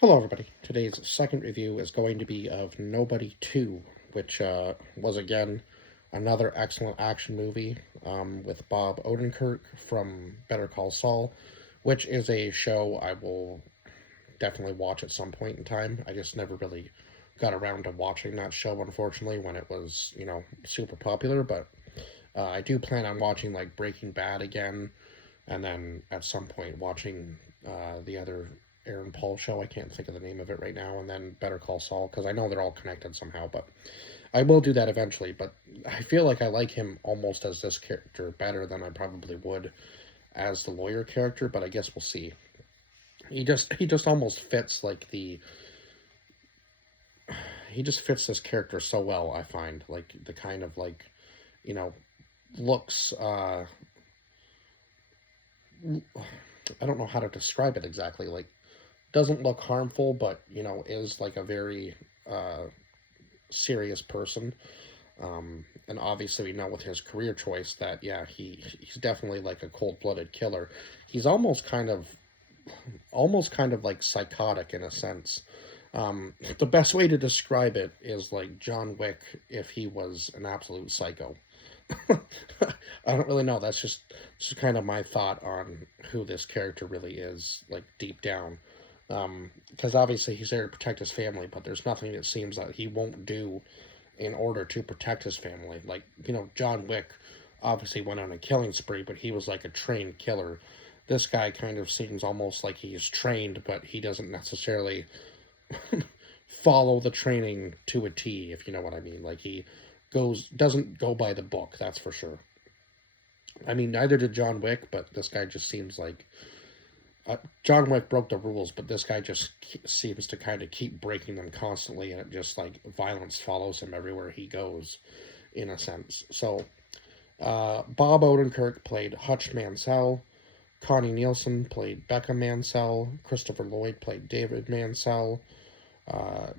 Hello, everybody. Today's second review is going to be of Nobody 2, which was again another excellent action movie with Bob Odenkirk from Better Call Saul, which is a show I will definitely watch at some point in time. I just never really got around to watching that show, unfortunately, when it was, super popular. But I do plan on watching like Breaking Bad again, and then at some point watching the other Aaron Paul show. I can't think of the name of it right now, and then Better Call Saul because I know they're all connected somehow. But I will do that eventually. But I feel like I like him almost as this character better than I probably would as the lawyer character. But I guess we'll see. He just almost fits like the he just fits this character so well. I find like the kind of like you know looks I don't know how to describe it exactly. Like doesn't look harmful, but is like a very uh, serious person. And obviously, we know with his career choice that yeah, he's definitely like a cold blooded killer. He's almost kind of like psychotic in a sense. The best way to describe it is like John Wick if he was an absolute psycho. I don't really know. That's just kind of my thought on who this character really is, like deep down. Because obviously he's there to protect his family, but there's nothing that seems that he won't do in order to protect his family. Like John Wick obviously went on a killing spree, but he was like a trained killer. This guy kind of seems almost like he's trained, but he doesn't necessarily follow the training to a T, if you know what I mean. Like he doesn't go by the book, that's for sure. I mean, neither did John Wick, but this guy just seems like John Wick broke the rules, but this guy just seems to kind of keep breaking them constantly, and it just like violence follows him everywhere he goes, in a sense. So, Bob Odenkirk played Hutch Mansell. Connie Nielsen played Becca Mansell. Christopher Lloyd played David Mansell.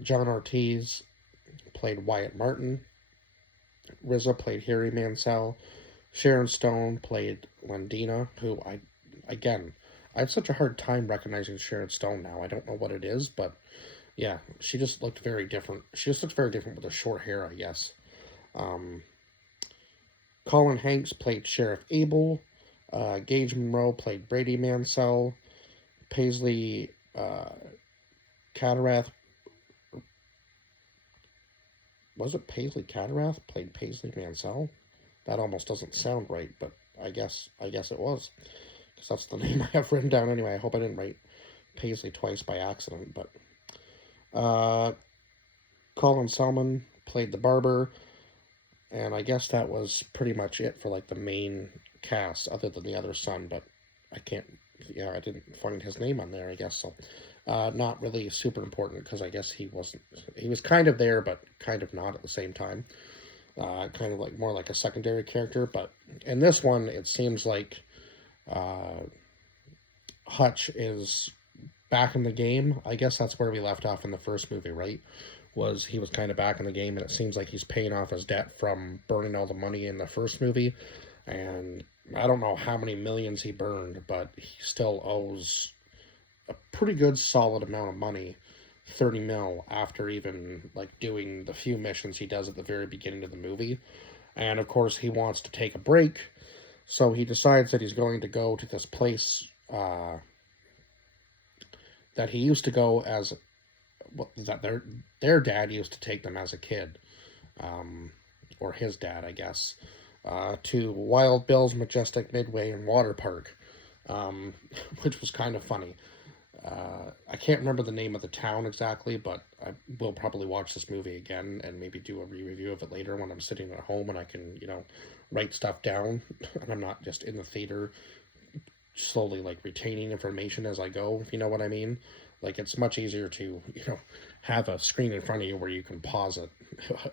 John Ortiz played Wyatt Martin. RZA played Harry Mansell. Sharon Stone played Lendina, who again, I have such a hard time recognizing Sharon Stone now. I don't know what it is, but yeah, she just looked very different. She just looks very different with the short hair, I guess. Um, Colin Hanks played Sheriff Abel. Gage Monroe played Brady Mansell. Paisley Catarath, was it Paisley Catarath played Paisley Mansell? That almost doesn't sound right, but I guess it was because that's the name I have written down anyway. I hope I didn't write Paisley twice by accident. But uh, Colin Salmon played the barber, and I guess that was pretty much it for like the main cast, other than the other son. But I can't, yeah, I didn't find his name on there. I guess so. Not really super important because I guess he wasn't. He was kind of there, but kind of not at the same time. Kind of like more like a secondary character. But in this one, it seems like uh, Hutch is back in the game. I guess that's where we left off in the first movie, right? Was he was kind of back in the game, and it seems like he's paying off his debt from burning all the money in the first movie. And I don't know how many millions he burned, but he still owes a pretty good solid amount of money, 30 mil, after even like doing the few missions he does at the very beginning of the movie. And of course, he wants to take a break, so he decides that he's going to go to this place that he used to go as that their dad used to take them as a kid, um, or his dad, I guess, to Wild Bill's Majestic Midway and Water Park, um, which was kind of funny. I can't remember the name of the town exactly, but I will probably watch this movie again and maybe do a re-review of it later when I'm sitting at home and I can, write stuff down and I'm not just in the theater slowly like retaining information as I go, if you know what I mean. Like it's much easier to, have a screen in front of you where you can pause it.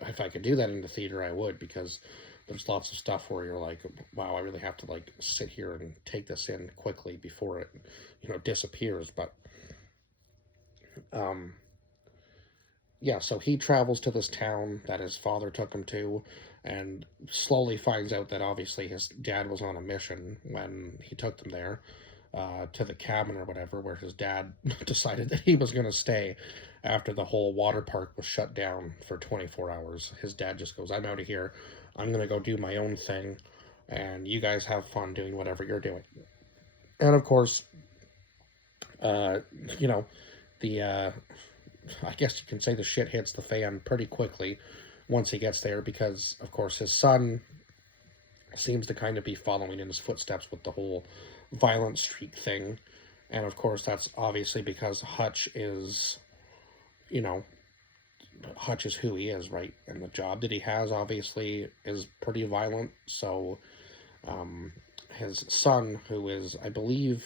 If I could do that in the theater, I would, because there's lots of stuff where you're like, wow, I really have to like sit here and take this in quickly before it, disappears. But um, yeah, so he travels to this town that his father took him to, and slowly finds out that obviously his dad was on a mission when he took them there. to the cabin or whatever, where his dad decided that he was going to stay after the whole water park was shut down for 24 hours. His dad just goes, I'm out of here. I'm going to go do my own thing, and you guys have fun doing whatever you're doing. And of course, uh, you know, the I guess you can say the shit hits the fan pretty quickly once he gets there, because of course his son seems to kind of be following in his footsteps with the whole violent streak thing. And of course, that's obviously because Hutch is, you know, Hutch is who he is, right? And the job that he has obviously is pretty violent. So um, his son, who is, I believe,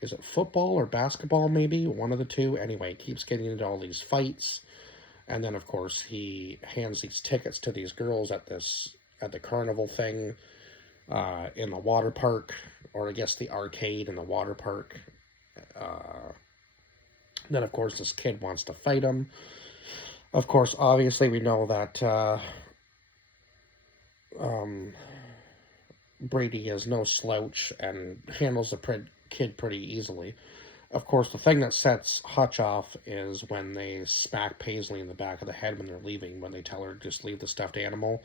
is it football or basketball, maybe? One of the two. Anyway, keeps getting into all these fights. And then, of course, he hands these tickets to these girls at the carnival thing in the water park, or I guess the arcade in the water park. Then, of course, this kid wants to fight him. Of course, obviously, we know that Brady is no slouch and handles the kid pretty easily. Of course, the thing that sets Hutch off is when they smack Paisley in the back of the head when they're leaving, when they tell her to just leave the stuffed animal,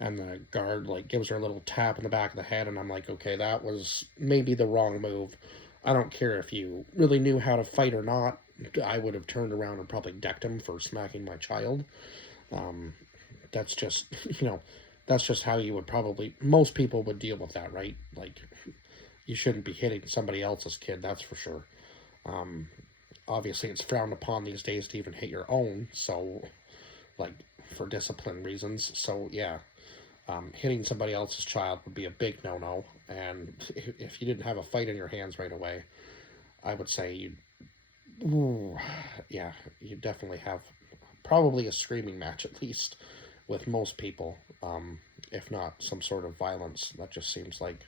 and the guard like gives her a little tap in the back of the head, and I'm like, okay, that was maybe the wrong move. I don't care if you really knew how to fight or not. I would have turned around and probably decked him for smacking my child. Um, that's just, that's just how you would probably, most people would deal with that, right? Like, you shouldn't be hitting somebody else's kid, that's for sure. Um, Obviously, it's frowned upon these days to even hit your own, so, like, for discipline reasons. So, yeah, hitting somebody else's child would be a big no-no, and if you didn't have a fight in your hands right away, I would say you definitely have probably a screaming match at least with most people, if not some sort of violence. That just seems like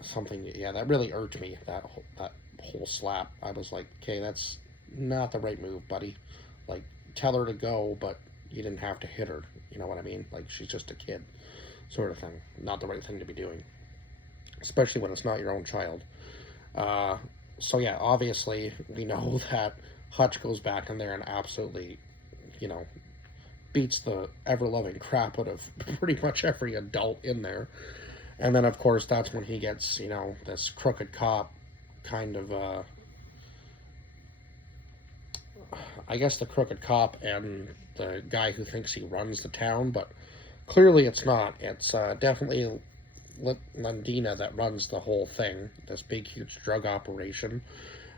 something, yeah, that really irked me, that whole slap. I was like, okay, that's not the right move, buddy. Like, tell her to go, but you didn't have to hit her. You know what I mean? Like, she's just a kid, sort of thing. Not the right thing to be doing, especially when it's not your own child. So yeah, obviously we know that Hutch goes back in there and absolutely, you know, beats the ever-loving crap out of pretty much every adult in there. And then, of course, that's when he gets, this crooked cop kind of, I guess the crooked cop and the guy who thinks he runs the town, but clearly it's not. It's definitely Lundina that runs the whole thing, this big, huge drug operation.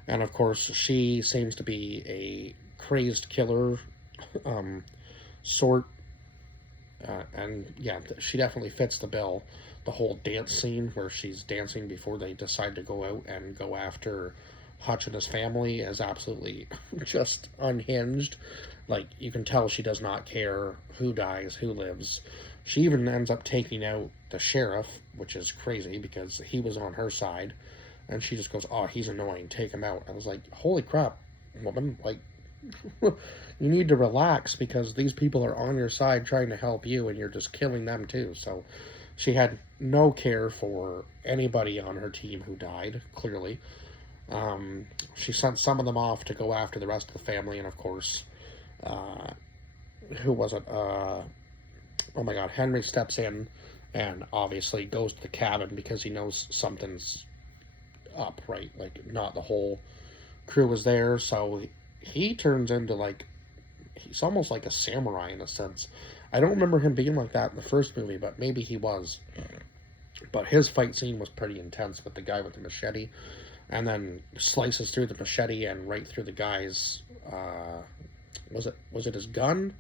And of course, she seems to be a crazed killer sort. And yeah, she definitely fits the bill. The whole dance scene where she's dancing before they decide to go out and go after Hutch and his family is absolutely just unhinged. Like, you can tell she does not care who dies, who lives. She even ends up taking out the sheriff, which is crazy because he was on her side. And she just goes, oh, he's annoying, take him out. I was like, holy crap, woman. Like, you need to relax because these people are on your side trying to help you and you're just killing them too. So she had no care for anybody on her team who died, clearly. She sent some of them off to go after the rest of the family, and of course, who was it? Oh my god, Henry steps in and obviously goes to the cabin because he knows something's up, right? Like, not the whole crew was there, so he turns into, like, he's almost like a samurai in a sense. I don't remember him being like that in the first movie, but maybe he was. But his fight scene was pretty intense with the guy with the machete, and then slices through the machete and right through the guy's, was it his gun?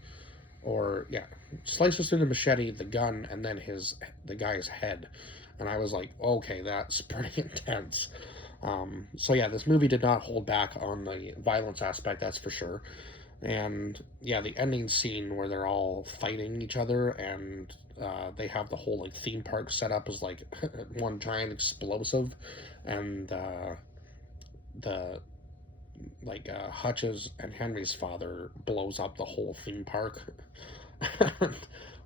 Or, yeah, slices through the machete, the gun, and then the guy's head. And I was like, okay, that's pretty intense. So yeah, this movie did not hold back on the violence aspect, that's for sure. And yeah, the ending scene where they're all fighting each other and they have the whole like theme park set up as like one giant explosive, and the Hutch's and Henry's father blows up the whole theme park.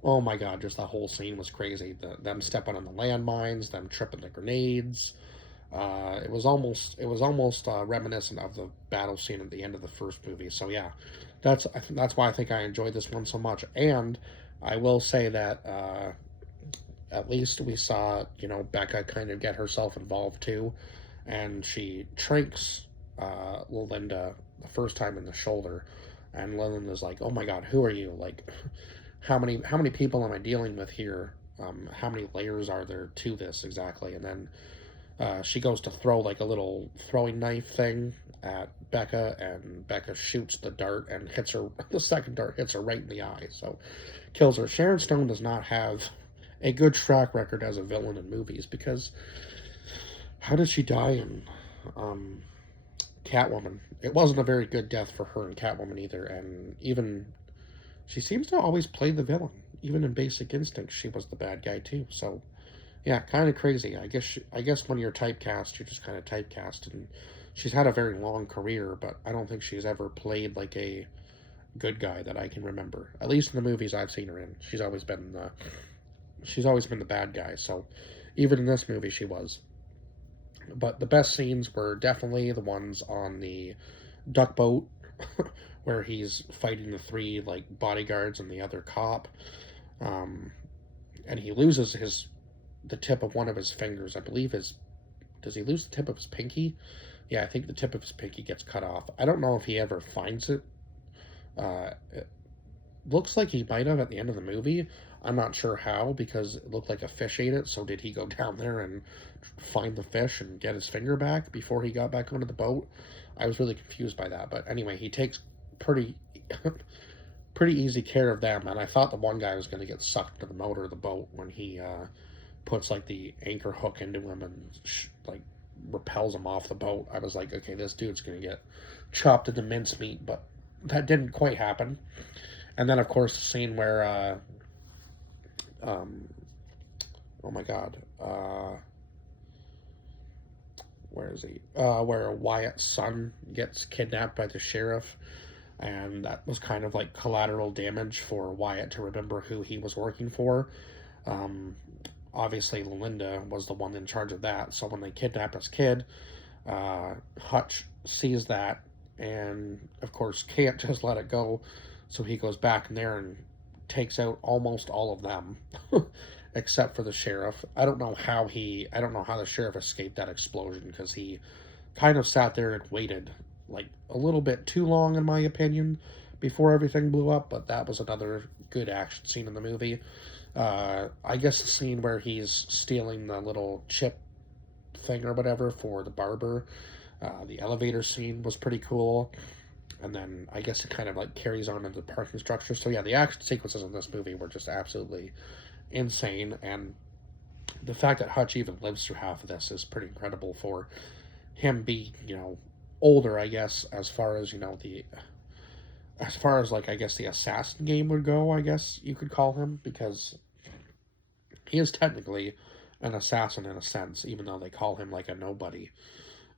Oh my god, just the whole scene was crazy. Them stepping on the landmines, them tripping the grenades. It was almost reminiscent of the battle scene at the end of the first movie. So yeah, that's why I think I enjoyed this one so much. And I will say that at least we saw, Becca kind of get herself involved too, and she tranks Linda the first time in the shoulder, and Linda's like, "Oh my God, who are you? Like, how many people am I dealing with here? How many layers are there to this exactly?" And then she goes to throw like a little throwing knife thing at Becca, and Becca shoots the dart and hits her. The second dart hits her right in the eye, so kills her. Sharon Stone does not have a good track record as a villain in movies, because how did she die in um, Catwoman? It wasn't a very good death for her in Catwoman either, and even she seems to always play the villain. Even in Basic Instinct, she was the bad guy too. So yeah, kind of crazy. I guess when you're typecast, you're just kind of typecast, and she's had a very long career, but I don't think she's ever played like a good guy that I can remember. At least in the movies I've seen her in, she's always been the bad guy. So even in this movie, she was. But the best scenes were definitely the ones on the duck boat, where he's fighting the three like bodyguards and the other cop, um, and he loses his the tip of one of his fingers. I believe his does he lose the tip of his pinky? Yeah, I think the tip of his pinky gets cut off. I don't know if he ever finds it. It looks like he might have at the end of the movie. I'm not sure how, because it looked like a fish ate it. So did he go down there and find the fish and get his finger back before he got back onto the boat? I was really confused by that. But anyway, he takes pretty pretty easy care of them. And I thought the one guy was going to get sucked into the motor of the boat when he puts like the anchor hook into him and like repels him off the boat. I was like, okay, this dude's gonna get chopped into mincemeat, but that didn't quite happen. And then of course the scene where um oh my god, where is he? Where Wyatt's son gets kidnapped by the sheriff, and that was kind of like collateral damage for Wyatt to remember who he was working for. Um, Obviously, Linda was the one in charge of that. So when they kidnap his kid, Hutch sees that, and of course can't just let it go. So he goes back in there and takes out almost all of them, except for the sheriff. I don't know how the sheriff escaped that explosion, because he kind of sat there and waited like a little bit too long, in my opinion, before everything blew up. But that was another good action scene in the movie. I guess the scene where he's stealing the little chip thing or whatever for the barber, the elevator scene was pretty cool. And then I guess it kind of like carries on into the parking structure. So yeah, the action sequences in this movie were just absolutely insane. And the fact that Hutch even lives through half of this is pretty incredible for him being, older, I guess, as far as like I guess the assassin game would go, I guess you could call him, because he is technically an assassin in a sense, even though they call him like a nobody.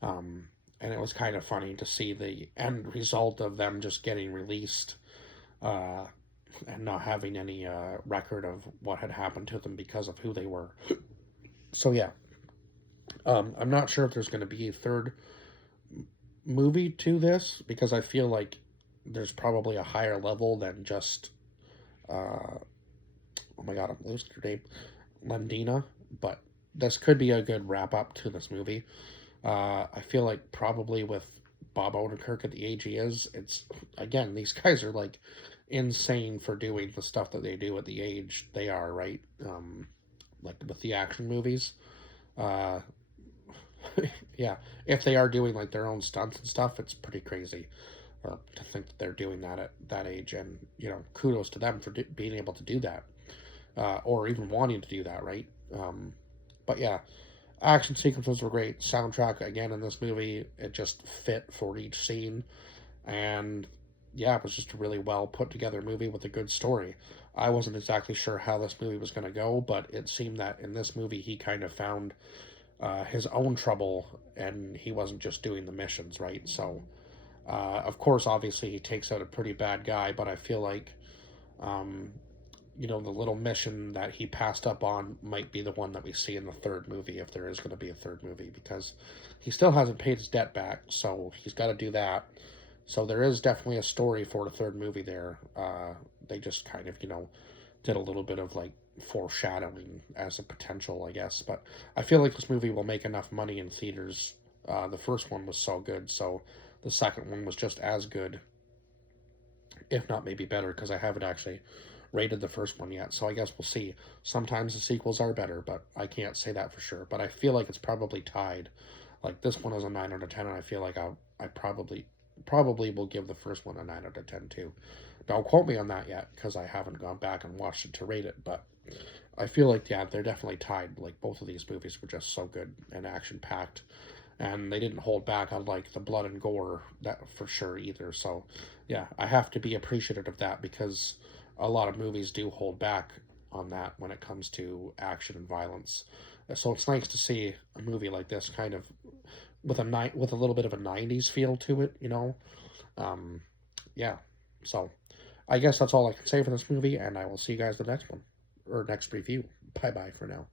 Um, and it was kind of funny to see the end result of them just getting released, uh, and not having any record of what had happened to them because of who they were. So yeah, I'm not sure if there's going to be a third movie to this, because I feel like there's probably a higher level than just oh my god, I'm losing her name, Lendina. But this could be a good wrap up to this movie. I feel like probably with Bob Odenkirk at the age he is, it's again, these guys are like insane for doing the stuff that they do at the age they are, right? Like with the action movies. Uh, yeah, if they are doing like their own stunts and stuff, it's pretty crazy to think that they're doing that at that age. And kudos to them for being able to do that, or even wanting to do that, right? But yeah, action sequences were great. Soundtrack again in this movie, it just fit for each scene, and yeah, it was just a really well put together movie with a good story. I wasn't exactly sure how this movie was going to go, but it seemed that in this movie he kind of found his own trouble, and he wasn't just doing the missions, right? So, of course, obviously, he takes out a pretty bad guy, but I feel like um, you know, the little mission that he passed up on might be the one that we see in the third movie, if there is going to be a third movie, because he still hasn't paid his debt back, so he's got to do that. So there is definitely a story for the third movie there. They just kind of, you know, did a little bit of like foreshadowing as a potential, I guess. But I feel like this movie will make enough money in theaters. The first one was so good, so the second one was just as good, if not maybe better, because I haven't actually rated the first one yet. So I guess we'll see. Sometimes the sequels are better, but I can't say that for sure. But I feel like it's probably tied. Like this one is a 9 out of 10, and I feel like I probably will give the first one a 9 out of 10 too. Don't quote me on that yet, because I haven't gone back and watched it to rate it, but I feel like, yeah, they're definitely tied. Like both of these movies were just so good and action packed, and they didn't hold back on like the blood and gore, that for sure either. So yeah, I have to be appreciative of that, because a lot of movies do hold back on that when it comes to action and violence. So it's nice to see a movie like this kind of with with a little bit of a 90s feel to it, you know. Um yeah. So I guess that's all I can say for this movie, and I will see you guys in the next one, or next review. Bye bye for now.